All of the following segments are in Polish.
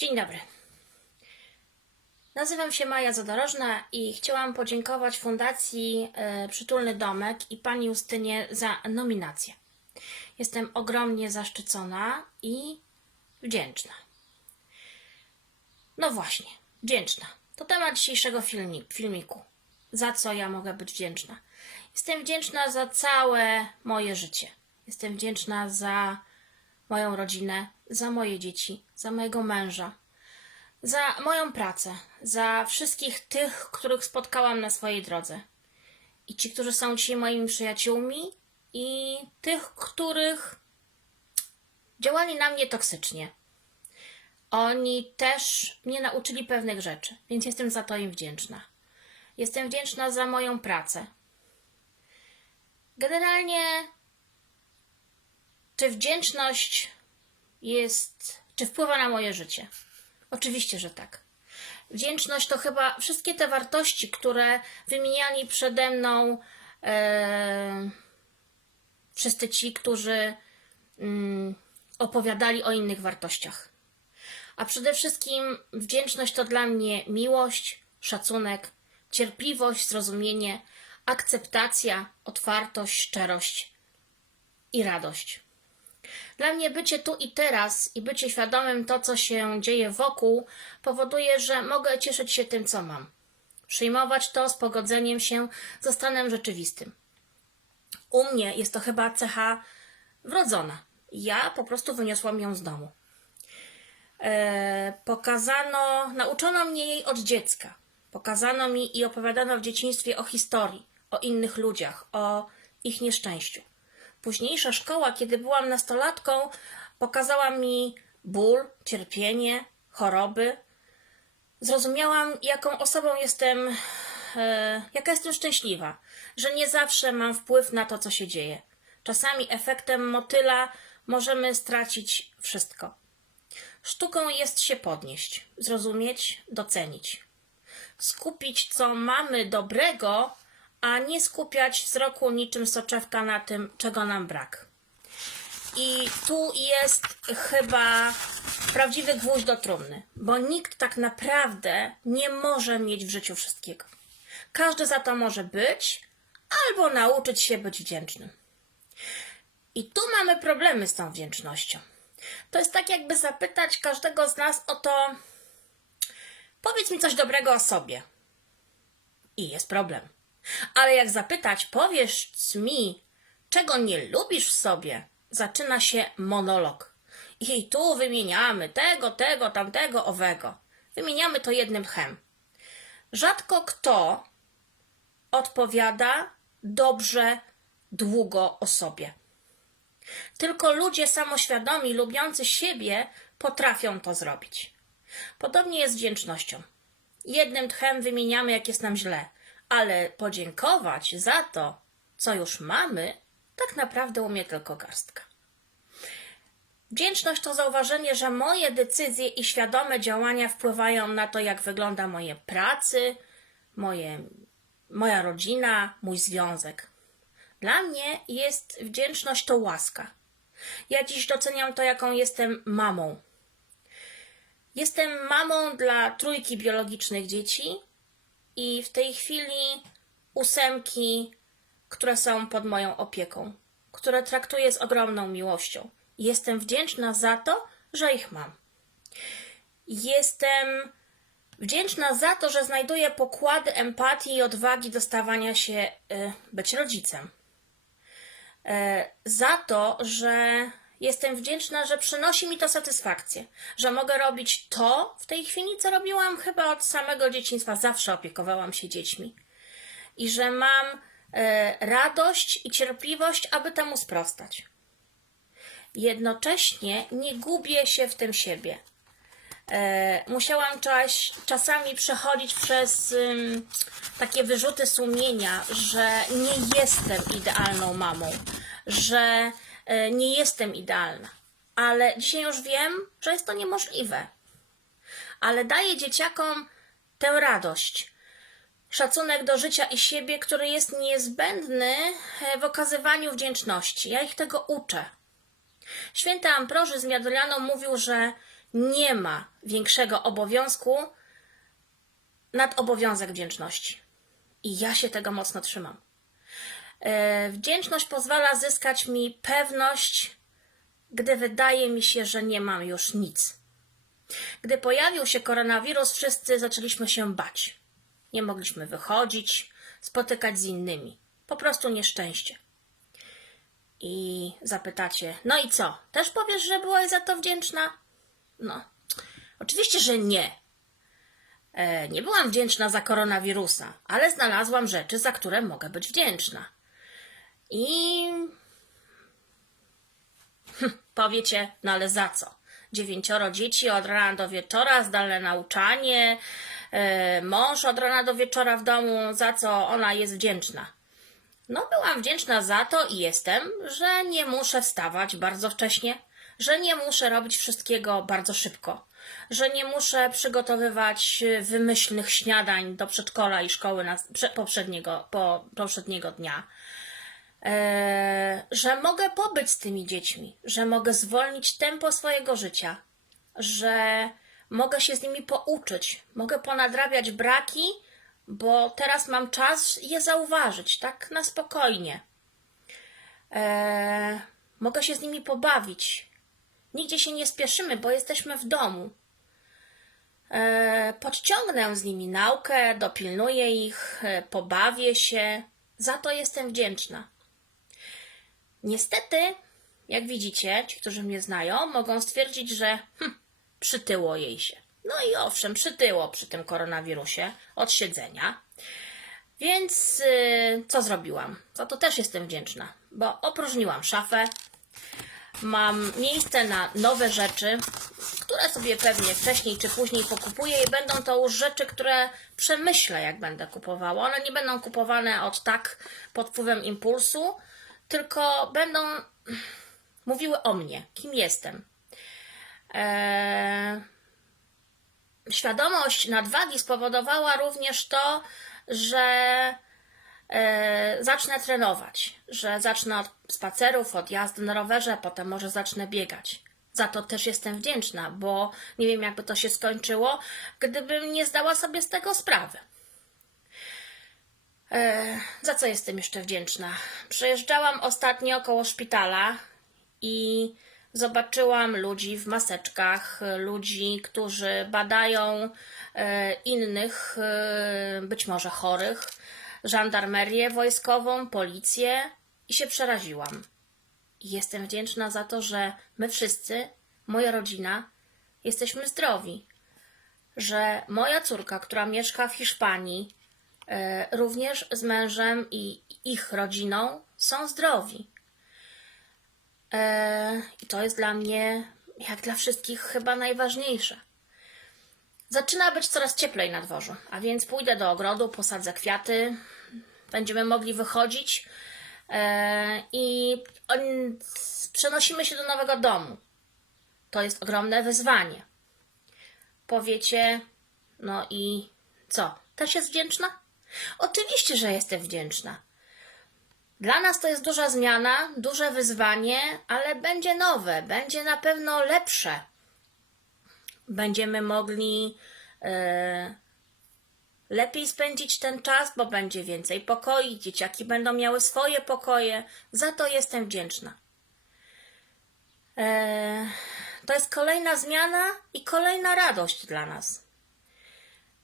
Dzień dobry. Nazywam się Maja Zadorożna i chciałam podziękować Fundacji e, Przytulny Domek i pani Justynie za nominację. Jestem ogromnie zaszczycona i wdzięczna. No właśnie, wdzięczna. To temat dzisiejszego filmi, filmiku. Za co ja mogę być wdzięczna? Jestem wdzięczna za całe moje życie. Jestem wdzięczna za moją rodzinę, za moje dzieci, za mojego męża, za moją pracę, za wszystkich tych, których spotkałam na swojej drodze. I ci, którzy są dzisiaj moimi przyjaciółmi, i tych, których działali na mnie toksycznie. Oni też mnie nauczyli pewnych rzeczy, więc jestem za to im wdzięczna. Jestem wdzięczna za moją pracę. Generalnie, czy wdzięczność jest, czy wpływa na moje życie? Oczywiście, że tak. Wdzięczność to chyba wszystkie te wartości, które wymieniali przede mną e, wszyscy ci, którzy mm, opowiadali o innych wartościach. A przede wszystkim wdzięczność to dla mnie miłość, szacunek, cierpliwość, zrozumienie, akceptacja, otwartość, szczerość i radość. Dla mnie bycie tu i teraz i bycie świadomym to, co się dzieje wokół, powoduje, że mogę cieszyć się tym, co mam. Przyjmować to z pogodzeniem się ze stanem rzeczywistym. U mnie jest to chyba cecha wrodzona. Ja po prostu wyniosłam ją z domu. E, pokazano, nauczono mnie jej od dziecka. Pokazano mi i opowiadano w dzieciństwie o historii, o innych ludziach, o ich nieszczęściu. Późniejsza szkoła, kiedy byłam nastolatką, pokazała mi ból, cierpienie, choroby. Zrozumiałam, jaką osobą jestem, e, jaka jestem szczęśliwa, że nie zawsze mam wpływ na to, co się dzieje. Czasami efektem motyla możemy stracić wszystko. Sztuką jest się podnieść, zrozumieć, docenić. Skupić, co mamy dobrego, a nie skupiać wzroku niczym soczewka na tym, czego nam brak. I tu jest chyba prawdziwy gwóźdź do trumny, bo nikt tak naprawdę nie może mieć w życiu wszystkiego. Każdy za to może być, albo nauczyć się być wdzięcznym. I tu mamy problemy z tą wdzięcznością. To jest tak, jakby zapytać każdego z nas o to, powiedz mi coś dobrego o sobie. I jest problem. Ale jak zapytać, powiesz mi, czego nie lubisz w sobie, zaczyna się monolog. I tu wymieniamy tego, tego, tamtego, owego. Wymieniamy to jednym chem. Rzadko kto odpowiada dobrze, długo o sobie. Tylko ludzie samoświadomi, lubiący siebie, potrafią to zrobić. Podobnie jest z wdzięcznością. Jednym tchem wymieniamy, jak jest nam źle, ale podziękować za to, co już mamy, tak naprawdę umie tylko garstka. Wdzięczność to zauważenie, że moje decyzje i świadome działania wpływają na to, jak wygląda moje pracy, moje, moja rodzina, mój związek. Dla mnie jest wdzięczność to łaska. Ja dziś doceniam to, jaką jestem mamą. Jestem mamą dla trójki biologicznych dzieci i w tej chwili ósemki, które są pod moją opieką, które traktuję z ogromną miłością. Jestem wdzięczna za to, że ich mam. Jestem wdzięczna za to, że znajduję pokłady empatii i odwagi do stawania się y, być rodzicem. E, za to, że jestem wdzięczna, że przynosi mi to satysfakcję, że mogę robić to w tej chwili, co robiłam chyba od samego dzieciństwa. Zawsze opiekowałam się dziećmi. I że mam e, radość i cierpliwość, aby temu sprostać. Jednocześnie nie gubię się w tym siebie. E, musiałam czas, czasami przechodzić przez takie wyrzuty sumienia, że nie jestem idealną mamą, że nie jestem idealna. Ale dzisiaj już wiem, że jest to niemożliwe. Ale daję dzieciakom tę radość, szacunek do życia i siebie, który jest niezbędny e, w okazywaniu wdzięczności. Ja ich tego uczę. Święty Ambroży z Miadolianą mówił, że nie ma większego obowiązku nad obowiązek wdzięczności. I ja się tego mocno trzymam. E, Wdzięczność pozwala zyskać mi pewność, gdy wydaje mi się, że nie mam już nic. Gdy pojawił się koronawirus, wszyscy zaczęliśmy się bać. Nie mogliśmy wychodzić, spotykać z innymi. Po prostu nieszczęście. I zapytacie, no i co? Też powiesz, że byłaś za to wdzięczna? No, oczywiście, że nie. E, nie byłam wdzięczna za koronawirusa, ale znalazłam rzeczy, za które mogę być wdzięczna. I hm, powiecie, no ale za co? Dziewięcioro dzieci od rana do wieczora, zdalne nauczanie, e, mąż od rana do wieczora w domu, za co ona jest wdzięczna. No, byłam wdzięczna za to i jestem, że nie muszę wstawać bardzo wcześnie, że nie muszę robić wszystkiego bardzo szybko, że nie muszę przygotowywać e, wymyślnych śniadań do przedszkola i szkoły na, prze, poprzedniego, po, poprzedniego dnia. E, że mogę pobyć z tymi dziećmi, że mogę zwolnić tempo swojego życia, że mogę się z nimi pouczyć, mogę ponadrabiać braki, bo teraz mam czas je zauważyć, tak na spokojnie. E, mogę się z nimi pobawić. Nigdzie się nie spieszymy, bo jesteśmy w domu. E, podciągnę z nimi naukę, dopilnuję ich, pobawię się. Za to jestem wdzięczna. Niestety, jak widzicie, ci, którzy mnie znają, mogą stwierdzić, że hm, przytyło jej się. No i owszem, przytyło przy tym koronawirusie od siedzenia. Więc yy, co zrobiłam? Za to też jestem wdzięczna, bo opróżniłam szafę. Mam miejsce na nowe rzeczy, które sobie pewnie wcześniej czy później pokupuję i będą to już rzeczy, które przemyślę, jak będę kupowała. One nie będą kupowane od tak pod wpływem impulsu, tylko będą mówiły o mnie, kim jestem. Eee, świadomość nadwagi spowodowała również to, że e, zacznę trenować, że zacznę od spacerów, od jazdy na rowerze, potem może zacznę biegać. Za to też jestem wdzięczna, bo nie wiem, jakby to się skończyło, gdybym nie zdała sobie z tego sprawy. E, za co jestem jeszcze wdzięczna? Przejeżdżałam ostatnio koło szpitala i zobaczyłam ludzi w maseczkach, ludzi, którzy badają e, innych, e, być może chorych, żandarmerię wojskową, policję i się przeraziłam. I jestem wdzięczna za to, że my wszyscy, moja rodzina, jesteśmy zdrowi. Że moja córka, która mieszka w Hiszpanii, również z mężem i ich rodziną są zdrowi. E, I to jest dla mnie, jak dla wszystkich, chyba najważniejsze. Zaczyna być coraz cieplej na dworzu, a więc pójdę do ogrodu, posadzę kwiaty, będziemy mogli wychodzić e, i przenosimy się do nowego domu. To jest ogromne wyzwanie. Powiecie, no i co? Też jest wdzięczna? Oczywiście, że jestem wdzięczna. Dla nas to jest duża zmiana, duże wyzwanie, ale będzie nowe, będzie na pewno lepsze. Będziemy mogli e, lepiej spędzić ten czas, bo będzie więcej pokoi, dzieciaki będą miały swoje pokoje. Za to jestem wdzięczna. E, to jest kolejna zmiana i kolejna radość dla nas.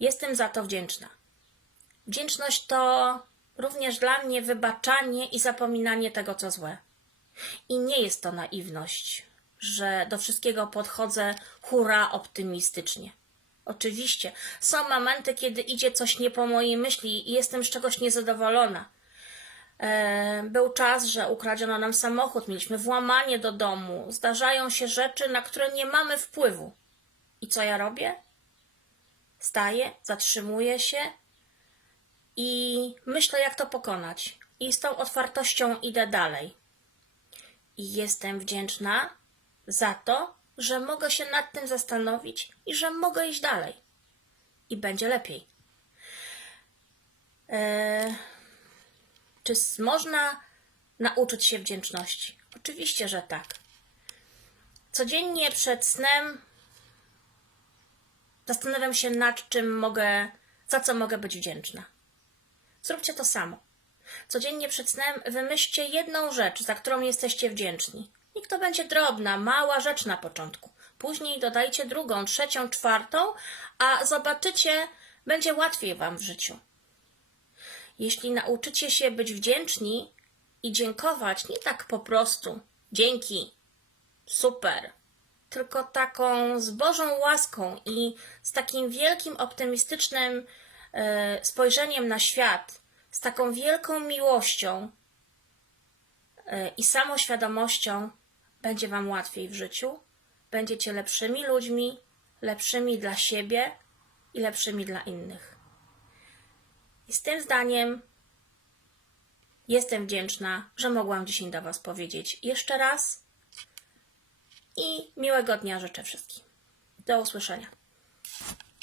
Jestem za to wdzięczna. Wdzięczność to również dla mnie wybaczanie i zapominanie tego, co złe. I nie jest to naiwność, że do wszystkiego podchodzę hura optymistycznie. Oczywiście, są momenty, kiedy idzie coś nie po mojej myśli i jestem z czegoś niezadowolona. E, Był czas, że ukradziono nam samochód, mieliśmy włamanie do domu. Zdarzają się rzeczy, na które nie mamy wpływu. I co ja robię? Staję, zatrzymuję się i myślę, jak to pokonać. I z tą otwartością idę dalej. I jestem wdzięczna za to, że mogę się nad tym zastanowić i że mogę iść dalej. I będzie lepiej. Eee, czy można nauczyć się wdzięczności? Oczywiście, że tak. Codziennie przed snem Zastanawiam się nad czym mogę, za co mogę być wdzięczna. Zróbcie to samo. Codziennie przed snem wymyślcie jedną rzecz, za którą jesteście wdzięczni. Niech to będzie drobna, mała rzecz na początku. Później dodajcie drugą, trzecią, czwartą, a zobaczycie, będzie łatwiej Wam w życiu. Jeśli nauczycie się być wdzięczni i dziękować nie tak po prostu, dzięki, super, tylko taką z Bożą łaską i z takim wielkim, optymistycznym spojrzeniem na świat, z taką wielką miłością e, i samoświadomością, będzie Wam łatwiej w życiu. Będziecie lepszymi ludźmi, lepszymi dla siebie i lepszymi dla innych. I z tym zdaniem jestem wdzięczna, że mogłam dzisiaj do Was powiedzieć jeszcze raz. I miłego dnia życzę wszystkim. Do usłyszenia.